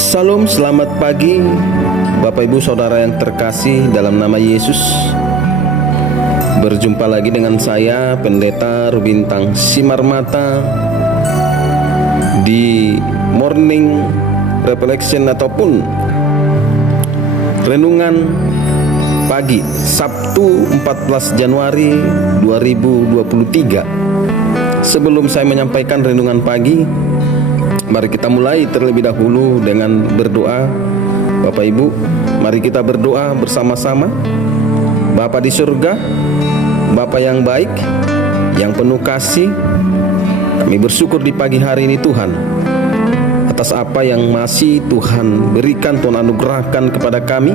Salam, selamat pagi Bapak Ibu Saudara yang terkasih dalam nama Yesus. Berjumpa lagi dengan saya Pendeta Rubintang Simarmata di Morning Reflection ataupun Renungan Pagi Sabtu 14 Januari 2023. Sebelum saya menyampaikan renungan pagi, mari kita mulai terlebih dahulu dengan berdoa. Bapak Ibu, mari kita berdoa bersama-sama. Bapa di surga, Bapa yang baik, yang penuh kasih, kami bersyukur di pagi hari ini Tuhan, atas apa yang masih Tuhan berikan, Tuhan anugerahkan kepada kami,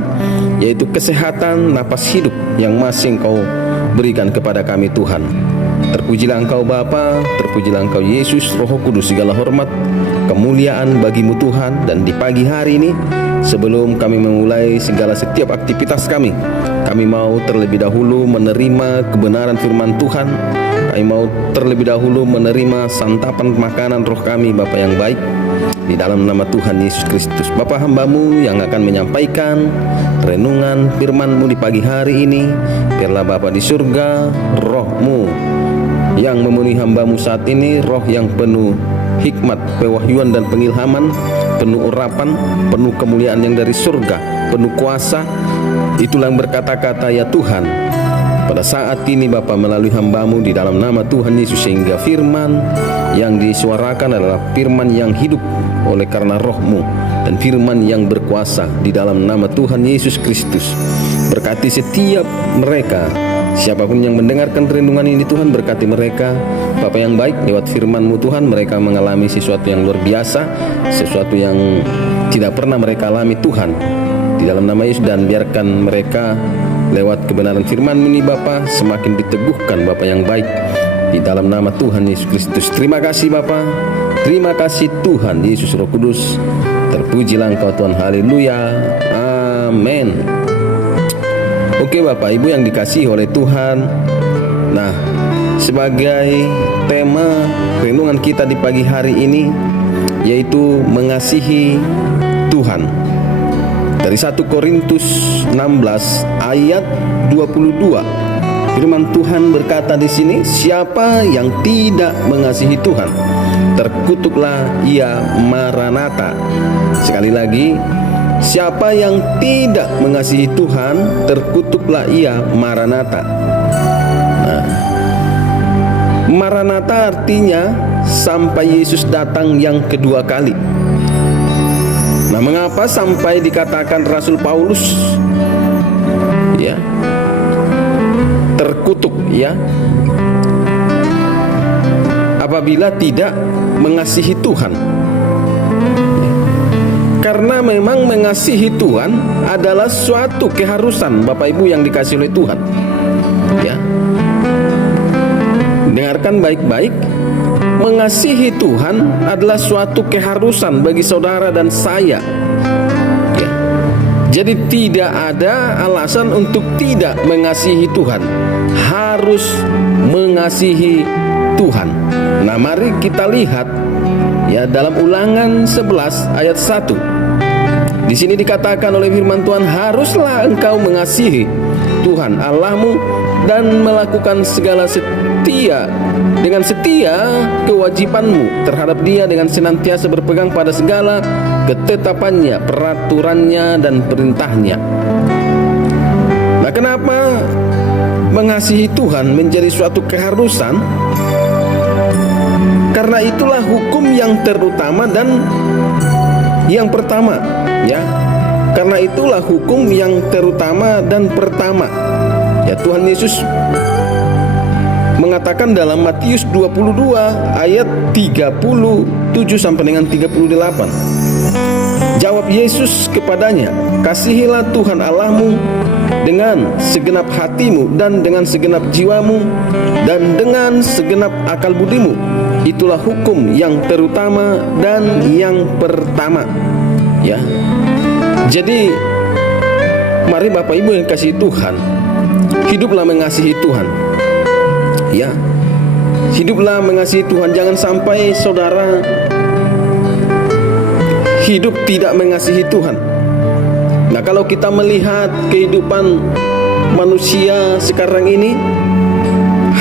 yaitu kesehatan, napas hidup yang masih Engkau berikan kepada kami Tuhan. Terpujilah Engkau Bapa, terpujilah Engkau Yesus, Roh Kudus, segala hormat, kemuliaan bagimu Tuhan. Dan di pagi hari ini, sebelum kami memulai segala setiap aktivitas kami mau terlebih dahulu menerima kebenaran firman Tuhan. Kami mau terlebih dahulu menerima santapan makanan roh kami, Bapa yang baik, di dalam nama Tuhan Yesus Kristus. Bapa, hamba-Mu yang akan menyampaikan renungan firman-Mu di pagi hari ini, biarlah Bapa di surga, Roh-Mu yang memenuhi hamba-Mu saat ini, roh yang penuh hikmat, pewahyuan dan pengilhaman, penuh urapan, penuh kemuliaan yang dari surga, penuh kuasa. Itulah yang berkata-kata, ya Tuhan, pada saat ini Bapa melalui hamba-Mu di dalam nama Tuhan Yesus, sehingga firman yang disuarakan adalah firman yang hidup oleh karena Roh-Mu, dan firman yang berkuasa di dalam nama Tuhan Yesus Kristus. Berkati setiap mereka, siapapun yang mendengarkan renungan ini Tuhan, berkati mereka Bapa yang baik. Lewat firman-Mu Tuhan, mereka mengalami sesuatu yang luar biasa, sesuatu yang tidak pernah mereka alami Tuhan, di dalam nama Yesus. Dan biarkan mereka lewat kebenaran firman-Mu ini Bapa semakin diteguhkan Bapa yang baik, di dalam nama Tuhan Yesus Kristus. Terima kasih Bapa, terima kasih Tuhan Yesus Roh Kudus. Terpujilah Engkau Tuhan, haleluya, amin. Oke Bapak Ibu yang dikasihi oleh Tuhan, nah, sebagai tema renungan kita di pagi hari ini yaitu mengasihi Tuhan. Dari 1 Korintus 16 ayat 22, firman Tuhan berkata di sini, siapa yang tidak mengasihi Tuhan, terkutuklah ia. Maranatha. Sekali lagi, siapa yang tidak mengasihi Tuhan, terkutuklah ia. Maranatha. Nah, Maranatha artinya sampai Yesus datang yang kedua kali. Nah, mengapa sampai dikatakan Rasul Paulus ya terkutuk ya apabila tidak mengasihi Tuhan? Karena memang mengasihi Tuhan adalah suatu keharusan Bapak Ibu yang dikasihi oleh Tuhan. Ya. Dengarkan baik-baik. Mengasihi Tuhan adalah suatu keharusan bagi saudara dan saya. Ya. Jadi tidak ada alasan untuk tidak mengasihi Tuhan. Harus mengasihi Tuhan. Nah, mari kita lihat ya dalam Ulangan 11 ayat 1. Di sini dikatakan oleh firman Tuhan, haruslah engkau mengasihi Tuhan Allahmu dan melakukan segala dengan setia kewajibanmu terhadap Dia, dengan senantiasa berpegang pada segala ketetapannya, peraturannya dan perintahnya. Nah, kenapa mengasihi Tuhan menjadi suatu keharusan? Karena itulah hukum yang terutama dan yang pertama, ya. Karena itulah hukum yang terutama dan pertama. Ya, Tuhan Yesus mengatakan dalam Matius 22 ayat 37 sampai dengan 38. Jawab Yesus kepadanya, kasihilah Tuhan Allahmu dengan segenap hatimu dan dengan segenap jiwamu dan dengan segenap akal budimu. Itulah hukum yang terutama dan yang pertama. Ya. Jadi mari Bapak Ibu yang kasih Tuhan, hiduplah mengasihi Tuhan. Ya. Hiduplah mengasihi Tuhan. Jangan sampai saudara hidup tidak mengasihi Tuhan. Nah, kalau kita melihat kehidupan manusia sekarang ini,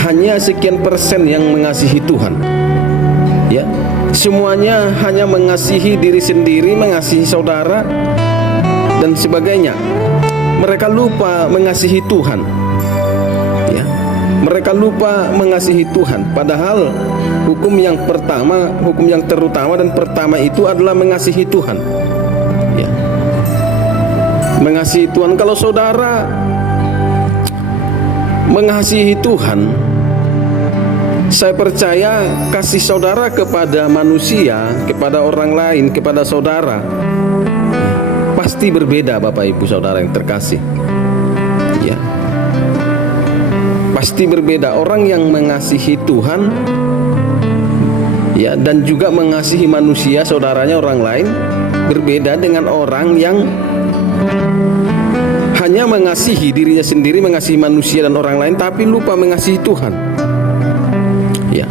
hanya sekian persen yang mengasihi Tuhan. Ya, semuanya hanya mengasihi diri sendiri, mengasihi saudara dan sebagainya. Mereka lupa mengasihi Tuhan. Ya, mereka lupa mengasihi Tuhan. Padahal hukum yang pertama, hukum yang terutama dan pertama itu adalah mengasihi Tuhan. Ya, mengasihi Tuhan. Kalau saudara mengasihi Tuhan, saya percaya kasih saudara kepada manusia, kepada orang lain, kepada saudara pasti berbeda, Bapak Ibu Saudara yang terkasih. Ya, pasti berbeda. Orang yang mengasihi Tuhan, ya, dan juga mengasihi manusia, saudaranya, orang lain, berbeda dengan orang yang hanya mengasihi dirinya sendiri, mengasihi manusia dan orang lain, tapi lupa mengasihi Tuhan. Ya.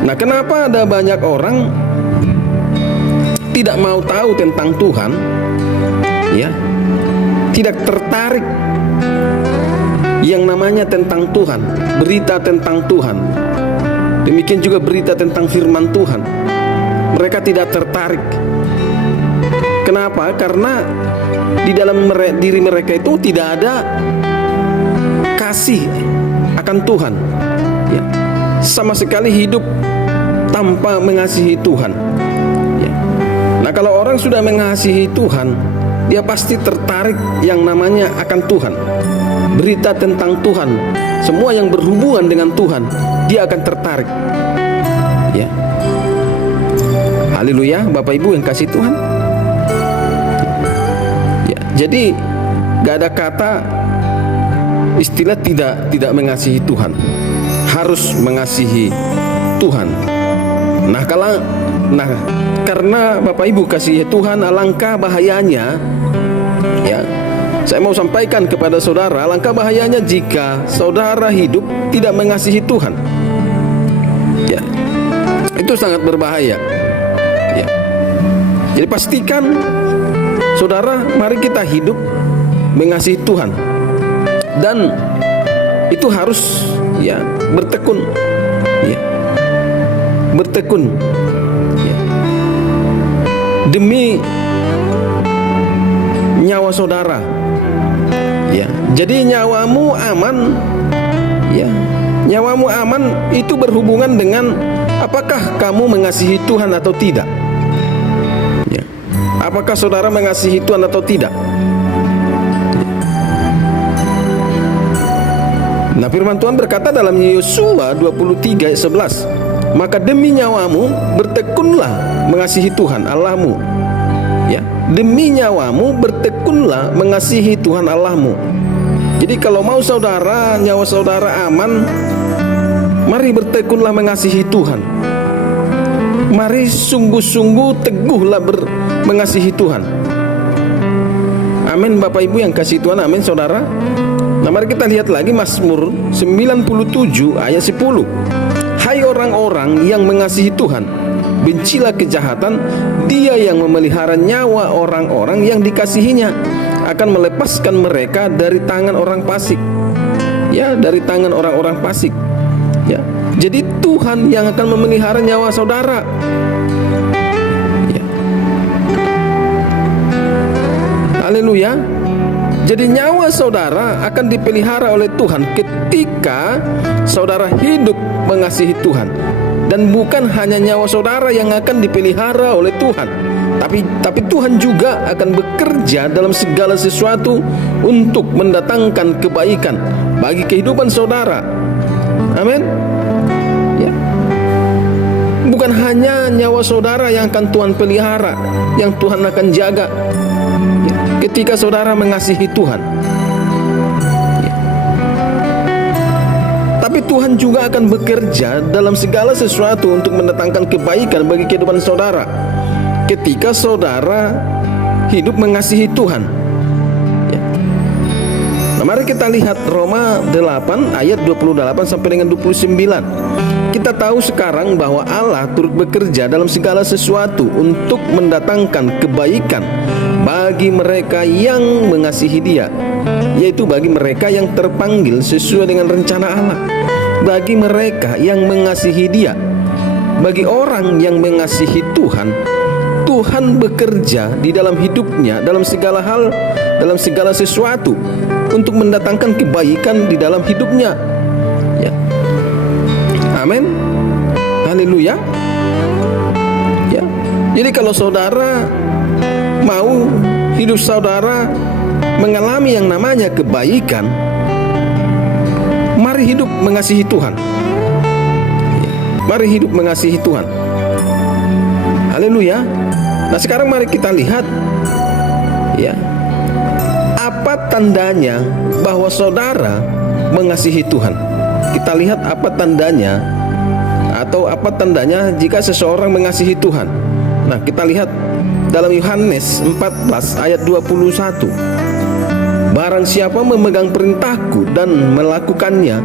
Nah, kenapa ada banyak orang tidak mau tahu tentang Tuhan? Ya, tidak tertarik yang namanya tentang Tuhan, berita tentang Tuhan. Demikian juga berita tentang firman Tuhan. Mereka tidak tertarik. Kenapa? Karena di dalam diri mereka itu tidak ada kasih akan Tuhan. Ya, sama sekali hidup tanpa mengasihi Tuhan. Ya. Nah, kalau orang sudah mengasihi Tuhan, dia pasti tertarik yang namanya akan Tuhan, berita tentang Tuhan, semua yang berhubungan dengan Tuhan, dia akan tertarik. Ya, haleluya, Bapak Ibu yang kasih Tuhan. Ya, jadi gak ada kata istilah tidak mengasihi Tuhan, harus mengasihi Tuhan. Nah, karena Bapak Ibu kasih Tuhan, alangkah bahayanya, ya, saya mau sampaikan kepada saudara, alangkah bahayanya jika saudara hidup tidak mengasihi Tuhan. Ya, itu sangat berbahaya. Ya, jadi pastikan saudara, mari kita hidup mengasihi Tuhan, dan itu harus, ya, bertekun, ya, bertekun, ya, demi nyawa saudara. Ya, jadi nyawamu aman. Ya, nyawamu aman itu berhubungan dengan apakah kamu mengasihi Tuhan atau tidak. Ya, apakah saudara mengasihi Tuhan atau tidak. Nah, firman Tuhan berkata dalam Yosua 23 ayat 11, maka demi nyawamu bertekunlah mengasihi Tuhan Allahmu. Ya, demi nyawamu bertekunlah mengasihi Tuhan Allahmu. Jadi kalau mau saudara, nyawa saudara aman, mari bertekunlah mengasihi Tuhan. Mari sungguh-sungguh teguhlah mengasihi Tuhan. Amin, Bapak Ibu yang kasih Tuhan, amin saudara. Nah, mari kita lihat lagi Mazmur 97 ayat 10. Hai orang-orang yang mengasihi Tuhan, bencilah kejahatan. Dia yang memelihara nyawa orang-orang yang dikasihinya akan melepaskan mereka dari tangan orang fasik. Ya, dari tangan orang-orang fasik. Ya, jadi Tuhan yang akan memelihara nyawa saudara. Ya. Haleluya. Jadi nyawa saudara akan dipelihara oleh Tuhan ketika saudara hidup mengasihi Tuhan. Dan bukan hanya nyawa saudara yang akan dipelihara oleh Tuhan, tapi Tuhan juga akan bekerja dalam segala sesuatu untuk mendatangkan kebaikan bagi kehidupan saudara. Amin. Ya. Bukan hanya nyawa saudara yang akan Tuhan pelihara, yang Tuhan akan jaga. Ya. Ketika saudara mengasihi Tuhan, ya. Tapi Tuhan juga akan bekerja dalam segala sesuatu untuk mendatangkan kebaikan bagi kehidupan saudara ketika saudara hidup mengasihi Tuhan. Ya. Nah, mari kita lihat Roma 8 ayat 28 sampai dengan 29. kita tahu sekarang bahwa Allah turut bekerja dalam segala sesuatu untuk mendatangkan kebaikan bagi mereka yang mengasihi Dia, yaitu bagi mereka yang terpanggil sesuai dengan rencana Allah. Bagi mereka yang mengasihi Dia, bagi orang yang mengasihi Tuhan, Tuhan bekerja di dalam hidupnya dalam segala hal, dalam segala sesuatu untuk mendatangkan kebaikan di dalam hidupnya. Ya. Amin. Haleluya. Ya. Jadi kalau saudara mau hidup saudara mengalami yang namanya kebaikan, mari hidup mengasihi Tuhan. Ya. Mari hidup mengasihi Tuhan. Haleluya. Nah, sekarang mari kita lihat, ya, apa tandanya bahwa saudara mengasihi Tuhan. Kita lihat apa tandanya, atau apa tandanya jika seseorang mengasihi Tuhan. Nah, kita lihat dalam Yohanes 14 ayat 21. Barang siapa memegang perintahku dan melakukannya,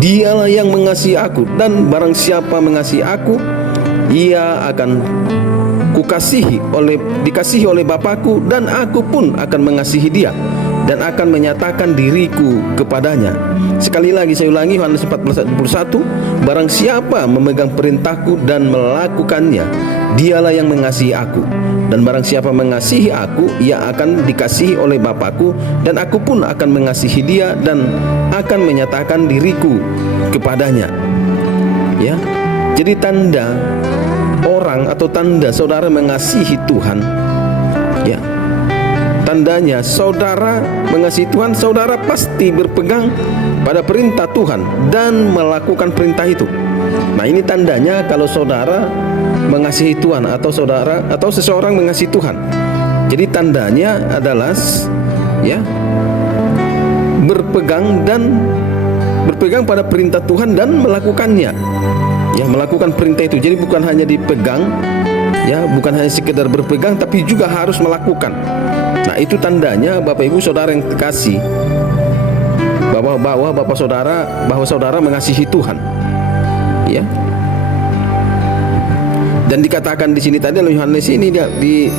dialah yang mengasihi aku, dan barang siapa mengasihi aku, ia akan dikasihi oleh Bapakku, dan aku pun akan mengasihi dia dan akan menyatakan diriku kepadanya. Sekali lagi saya ulangi, Yohanes 14 ayat 21. Barang siapa memegang perintahku dan melakukannya, dialah yang mengasihi aku, dan barang siapa mengasihi aku, ia akan dikasihi oleh Bapakku, dan aku pun akan mengasihi dia dan akan menyatakan diriku kepadanya. Ya. Jadi tanda orang atau tanda saudara mengasihi Tuhan, ya, tandanya saudara mengasihi Tuhan, saudara pasti berpegang pada perintah Tuhan dan melakukan perintah itu. Nah, ini tandanya kalau saudara mengasihi Tuhan, atau saudara atau seseorang mengasihi Tuhan. Jadi tandanya adalah, ya, berpegang pada perintah Tuhan dan melakukannya. Ya, melakukan perintah itu. Jadi bukan hanya dipegang, ya, bukan hanya sekedar berpegang, tapi juga harus melakukan. Nah, itu tandanya Bapak Ibu Saudara yang terkasih, bahwa saudara mengasihi Tuhan. Ya. Dan dikatakan di sini tadi oleh Yohanes ini di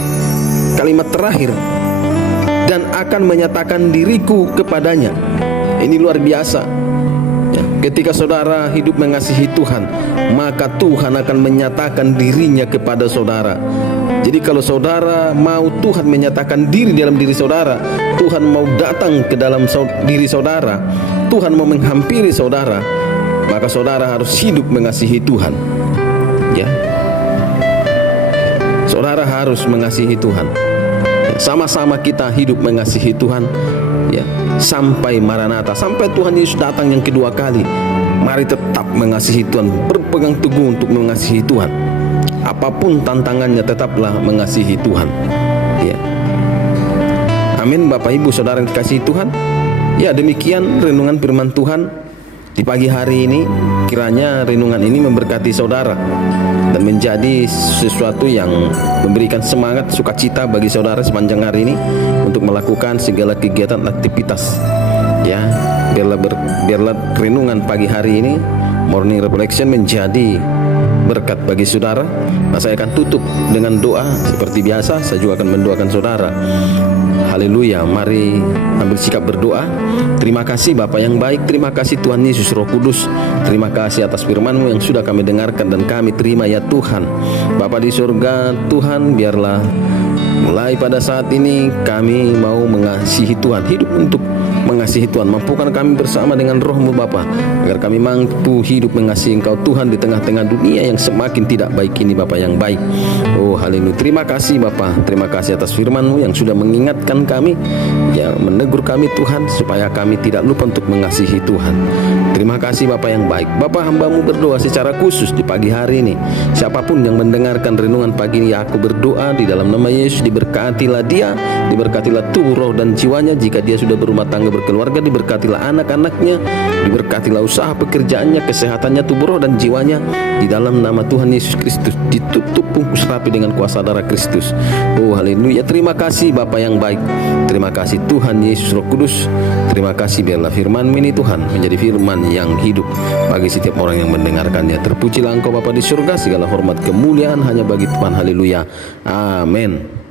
kalimat terakhir, dan akan menyatakan diriku kepadanya. Ini luar biasa. Ketika saudara hidup mengasihi Tuhan, maka Tuhan akan menyatakan dirinya kepada saudara. Jadi kalau saudara mau Tuhan menyatakan diri dalam diri saudara, Tuhan mau datang ke dalam diri saudara, Tuhan mau menghampiri saudara, maka saudara harus hidup mengasihi Tuhan. Ya, saudara harus mengasihi Tuhan. Sama-sama kita hidup mengasihi Tuhan, ya, sampai Maranatha, sampai Tuhan Yesus datang yang kedua kali. Mari tetap mengasihi Tuhan, berpegang teguh untuk mengasihi Tuhan. Apapun tantangannya, tetaplah mengasihi Tuhan. Ya. Amin. Bapak Ibu Saudara yang dikasihi Tuhan, ya, demikian renungan firman Tuhan di pagi hari ini. Kiranya renungan ini memberkati saudara dan menjadi sesuatu yang memberikan semangat, sukacita bagi saudara sepanjang hari ini untuk melakukan segala kegiatan aktivitas. Ya, biarlah renungan pagi hari ini, morning reflection, menjadi berkat bagi saudara. Nah, saya akan tutup dengan doa seperti biasa. Saya juga akan mendoakan saudara. Haleluya. Mari ambil sikap berdoa. Terima kasih Bapa yang baik, terima kasih Tuhan Yesus Roh Kudus, terima kasih atas firman-Mu yang sudah kami dengarkan dan kami terima, ya Tuhan. Bapa di surga, Tuhan, biarlah mulai pada saat ini kami mau mengasihi Tuhan, hidup untuk mengasihi Tuhan. Mampukan kami bersama dengan Roh-Mu Bapa, agar kami mampu hidup mengasihi Engkau Tuhan di tengah-tengah dunia yang semakin tidak baik ini, Bapa yang baik. Oh haleluya. Terima kasih Bapa, terima kasih atas firman-Mu yang sudah mengingatkan kami, yang menegur kami Tuhan, supaya kami tidak lupa untuk mengasihi Tuhan. Terima kasih Bapa yang baik. Bapa, hamba-Mu berdoa secara khusus di pagi hari ini. Siapapun yang mendengarkan renungan pagi ini, aku berdoa di dalam nama Yesus, diberkatilah dia, diberkatilah tubuh, roh dan jiwanya. Jika dia sudah berumah tangga, berkeluarga, diberkatilah anak-anaknya, diberkatilah usaha pekerjaannya, kesehatannya, tubuh, roh dan jiwanya. Di dalam nama Tuhan Yesus Kristus, ditutup bungkus rapi dengan kuasa darah Kristus. Oh haleluya, terima kasih Bapa yang baik, terima kasih Tuhan Yesus Roh Kudus. Terima kasih, biarlah firman-Mu ini Tuhan menjadi firman yang hidup bagi setiap orang yang mendengarkannya. Terpujilah Engkau Bapa di surga, segala hormat kemuliaan hanya bagi Tuhan. Haleluya, amin.